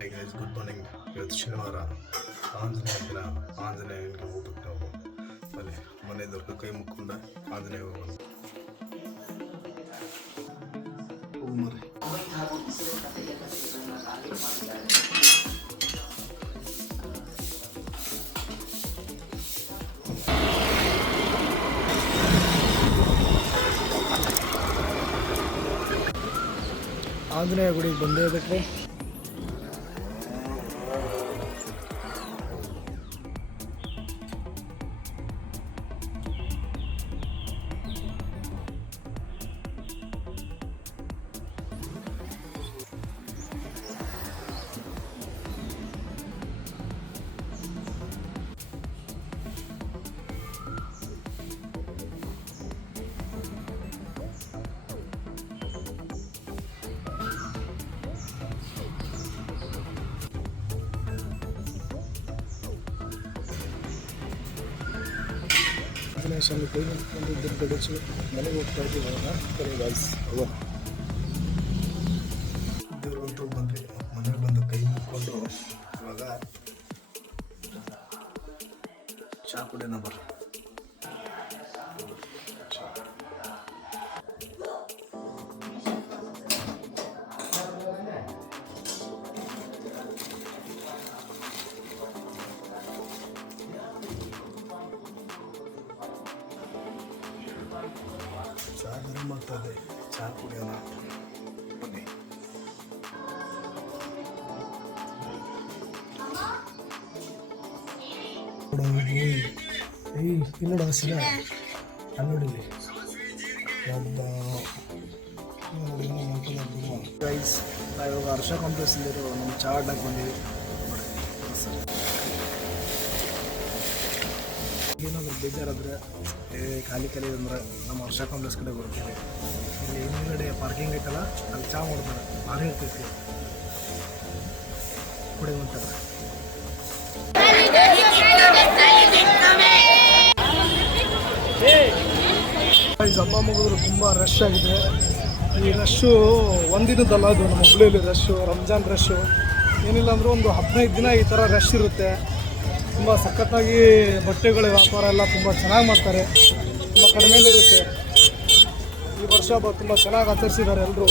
Hey guys, good morning. ಇವತ್ತು ಶನಿವಾರ ಆಂಜನೇಯ ದಿನ. ಆಂಜನೇಯನಿಗೆ ಹೋಗ್ಬೇಕು ನಾವು. ಬನ್ನಿ, ಮನೆಯವ್ರಿಗೆ ಕೈ ಮುಕ್ಕೊಂಡ ಆಂಜನೇಯ ಹೋಗೋಣ. ಹೋಗ್ಮರಿ. ಆಂಜನೇಯ ಗುಡಿಗೆ ಬಂದೇ ಬಿಟ್ರೆ ಆಂಜನೇಯ ಕೈ ಮುಟ್ಕೊಂಡು ಗಡಿಸಿ ಮನೆಗೆ ಹೋಗ್ತಾ ಇದ್ದೀವಿ. ಬರೀ ಗಾಯ್ಸ್ ದೇವ್ರಂತೂ ಬಂದ್ವಿ. ಮನೆಗೆ ಬಂದು ಕೈ ಮುಟ್ಕೊಂಡು ಇವಾಗ ಚಹಾ ಕುಡಿಯೋಣ ಬರ್ರಿ. ಚಹಾ ಗರಂ ಆಗ್ತದೆ, ಚಹಾ ಕುಡಿಯೋಣ ಬನ್ನಿ. ಇಲ್ಲೋಡ ಹಸಿರ ಅಲ್ಲಿ ಗೈಸ್, ನಾವಿವಾಗ ಹರ್ಷ ಕಾಂಪ್ಲೆಕ್ಸಲ್ಲಿರೋ ನಮ್ಮ ಚಹಾ ಅಡ್ಡಕ್ಕೆ ಬಂದೀವಿ. ಏನಾದರೂ ಬೇಜಾರಾದರೆ ಖಾಲಿ ಅಂದ್ರೆ ನಮ್ಮ ಹರ್ಷ ಕಾಂಪ್ಲೆಕ್ಸ್ ಕಡೆ ಬರ್ತೀವಿ. ಇಲ್ಲಿ ಹಿಂದ್ಗಡೆ ಪಾರ್ಕಿಂಗ್ ಐತಲ್ಲ, ಅಲ್ಲಿ ಚಹಾ ಮಾಡ್ತಾರೆ, ಭಾರಿ ಇರ್ತೈತಿ, ಕುಡಿಯುವಂತಾರೆ. ಹಬ್ಬ ಮುಗಿದ್ರು ತುಂಬ ರಶ್ ಆಗಿದೆ. ಈ ರಶ್ಶು ಒಂದಿನದಲ್ಲ, ಅದು ನಮ್ಮ ಹುಬ್ಳಿಯಲ್ಲಿ ರಶ್ಶು, ರಂಜಾನ್ ರಶ್ಶು ಏನಿಲ್ಲ ಅಂದರೂ ಒಂದು 15 ದಿನ ಈ ಥರ ರಶ್ ಇರುತ್ತೆ. ತುಂಬ ಸಖತ್ತಾಗಿ ಬಟ್ಟೆಗಳ ವ್ಯಾಪಾರ ಎಲ್ಲ ತುಂಬ ಚೆನ್ನಾಗಿ ಮಾಡ್ತಾರೆ, ತುಂಬ ಕಡಿಮೆಲಿರುತ್ತೆ. ಈ ವರ್ಷ ತುಂಬ ಚೆನ್ನಾಗಿ ಆಚರಿಸಿದ್ದಾರೆ ಎಲ್ಲರೂ.